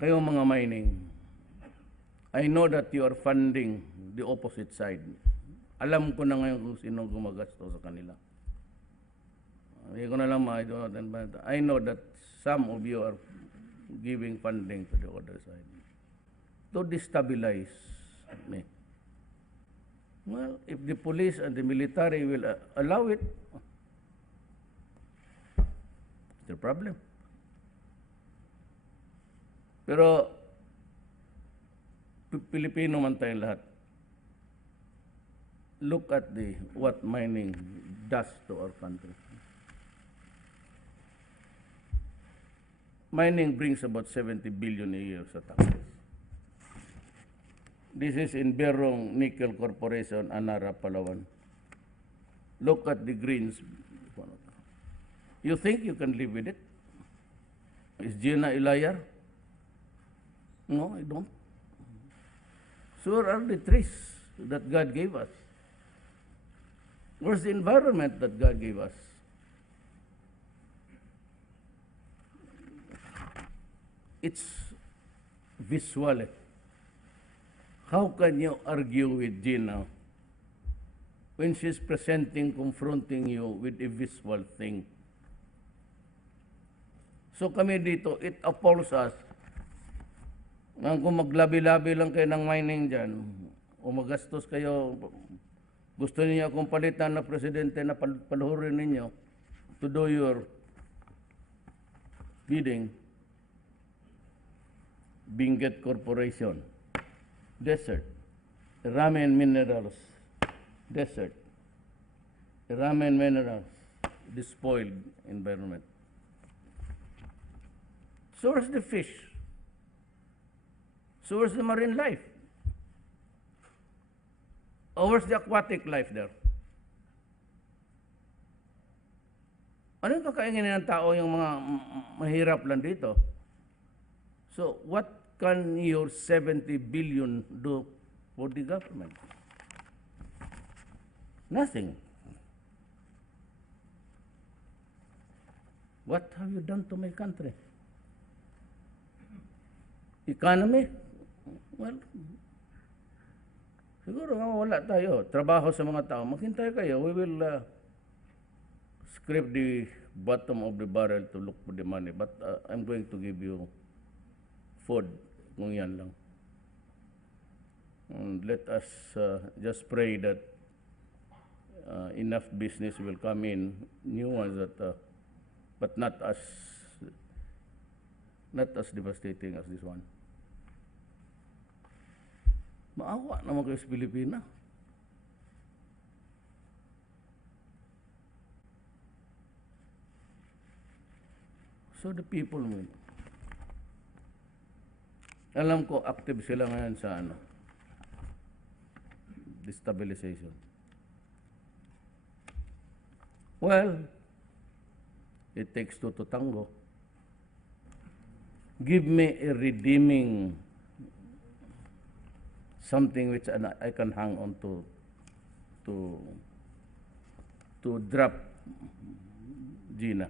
kayo mga mining, I know that you are funding the opposite side. Alam ko na ngayon kung sino gumagasto sa kanila. Hindi ko na lang I know that some of you are giving funding to the other side to destabilize me. Well, if the police and the military will allow it, it's the problem. Pero Pilipino man tayong lahat. Look at what mining does to our country. Mining brings about 70 billion a year sa taxes. This is in Berong Nickel Corporation, Anara, Palawan. Look at the greens. You think you can live with it? Is Gina a liar? No, I don't. So where are the trees that God gave us? Where's the environment that God gave us? It's visual. How can you argue with Gina when she's confronting you with a visual thing? So kami dito, it appalls us. Kung maglabi-labi lang kayo ng mining dyan, o magastos kayo, gusto niyo akong palitan na presidente na paluhurin ninyo to do your bidding, Benguet Corporation, desert, Ramen Minerals, desert, Ramen Minerals, despoiled environment. So where's the fish? So where's the marine life? Or where's the aquatic life there? Ano yung kakaingin ng tao yung mga mahirap lang dito? So what can your 70 billion do for the government? Nothing. What have you done to my country? Economy? Well, siguro wala tayo. Trabaho sa mga tao. Maghintay kayo. We will scrape the bottom of the barrel to look for the money. But I'm going to give you food kung yan lang. And let us just pray that enough business will come in, new ones that, but not as devastating as this one. Maawa naman kayo sa Pilipina. So the people will. Alam ko, active sila ngayon sa destabilization. Well, it takes two to tango. Give me a redeeming something which I can hang on to drop Gina.